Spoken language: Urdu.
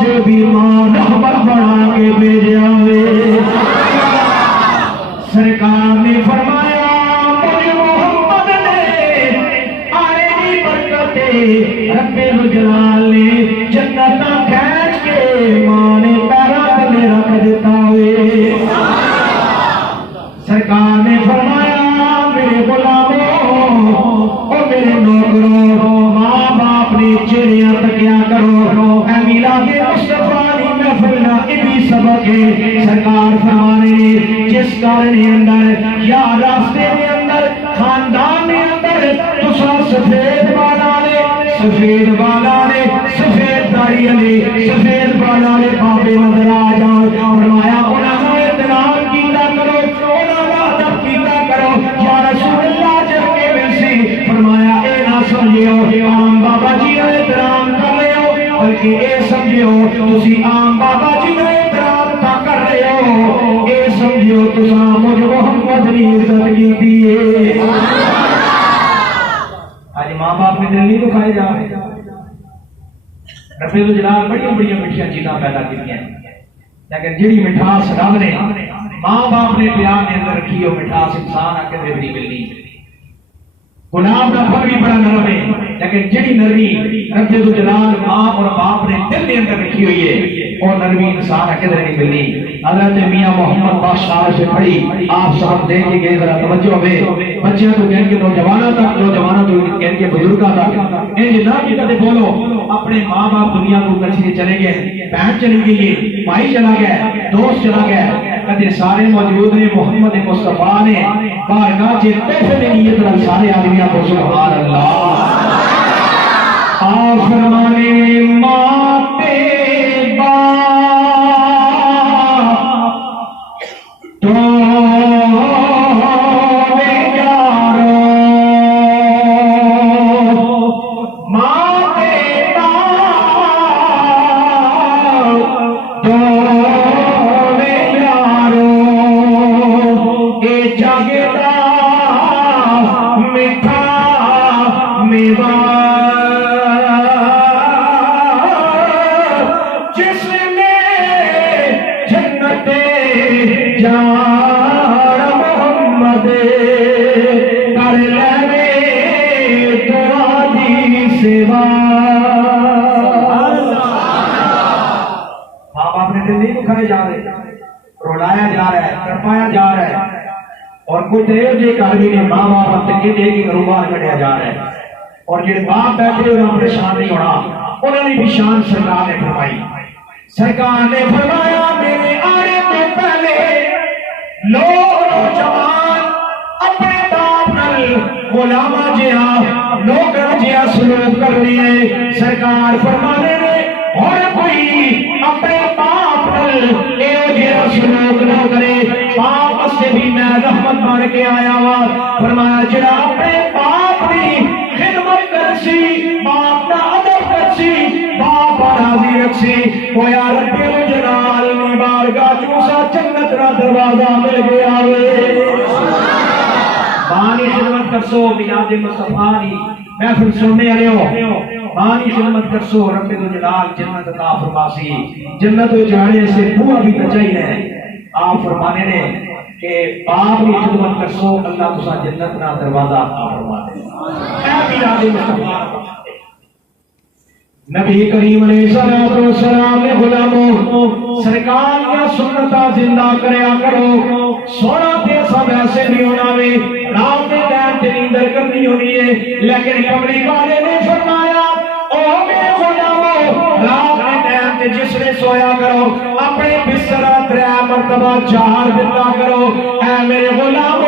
سے بھی ماں رحمت بنا کے بھیجا ہوئے سرکار نے فرمایا مجھے محمد نے آئے کی برکتیں رب الجلال نے جنت کھینچ کے ماں نے پیرا تلے رکھ دیتا ہوئے سرکار نے فرمایا میرے غلاموں اور میرے نوکروں ماں باپ نے چڑیاں تکیا کرو اے میلاد مصطفیٰ کی محفل نہ ابھی سبق ہے سرکار فرمانے جس کارنے اندر یا راستے میں اندر خاندان میں اندر تسا سفید بالا نے سفید داڑھی علی سفید بالا نے بابے نظر آ جاؤ فرمایا انہوں نے احترام کیتا کرو انہوں نے ادب کیتا کرو یا رسول اللہ جب کے ملسی فرمایا اے نہ سمجھو عام بابا جی نے احترام کر رہے ہو بلکہ اے سمجھو تسی عام بابا جی نے احترام تھا کر رہے ہو اے سمجھو تسا مجھ محمد نے عزت کی ہے آج ماں باپ نے دل نہیں دکھائے جا رہے رب الجلال بڑی بڑی میٹھیاں چیزاں پیدا کی ہیں لیکن جڑی مٹھاس رب نے ماں باپ نے پیار کے اندر رکھی وہ مٹھاس انسان آ کے نہیں ملنی گلاب کا پھل بھی بڑا نرم ہے لیکن جڑی نرمی رب الجلال ماں اور باپ نے دل کے اندر رکھی ہوئی ہے اور نرمی انسان آ کے نہیں ملنی حضرت میاں محمد بادشاہ سے پڑھی آپ سب دیکھ کے گئے ذرا توجہ ہوئے بچیاں تو کہن کے نوجوانوں تک نوجوانوں تو کہن کے بزرگاں تک اے جناب کی کدے بولو اپنے ماں باپ دنیا کو کچھ چلے گئے بہن چلی گئی ہے بھائی چلا گیا دوست چلا گیا کدے سارے موجود نے محمد مصطفیٰ نے بارگاہ جے تحفے میں نیت رکھ سارے آدمیاں کو سبحان اللہ آپ فرمانے ماں پہ باپ تو رولایا جا رہا ہے تڑپایا جا رہا ہے اور کوئی دیر جے کارمی نے ماں باپ اپنے کے ایک گروبار کٹیا جا رہا ہے اور جڑے باپ بیٹھے انہوں نے پریشان نہیں ہونا انہوں نے بھی شان سرکار نے فرمائی سرکار نے فرمایا میرے آنے تو پہلے لوگ نوجوان اپنے باپ نل غلامہ جہاں نوکر جہاں سلوک کر لیے سرکار فرمانے نے اور کوئی اپنے باپ نل ایو جہاں سلوک نہ کرے باپ سے بھی میں رحمت بن کے آیا ہوا فرمایا جڑا اپنے باپ کی خدمت کرسی باپ کا ادب کرسی باپ راضی رکھسی گویا رب الجلال نے بارگاہ چوسا جنت را دروازہ مل گیا بانی خدمت کرسو میلاد مصطفیٰ کی محفل سننے والے ہو بانی خدمت کرسو رب الجلال جنت عطا فرماسی جنت جانے سے بوا بھی بچائی ہے آپ فرمانے نے کہ باپ کی خدمت کرسو اللہ تسا جنت کا دروازہ عطا فرما دے اے میلاد مصطفیٰ نبی کریم علیہ الصلوۃ والسلام نے غلاموں سرکار کا سنتا زندہ کریا کرو سونا تے سب ایسے نہیں ہونا وے رات کے ٹائم تے نیندر کرنی ہونی ہے لیکن کملی والے نے فرمایا او میرے غلاموں رات کے ٹائم تے جس نے سویا کرو اپنے بستر 3 مرتبہ 4 دتا کرو اے میرے غلام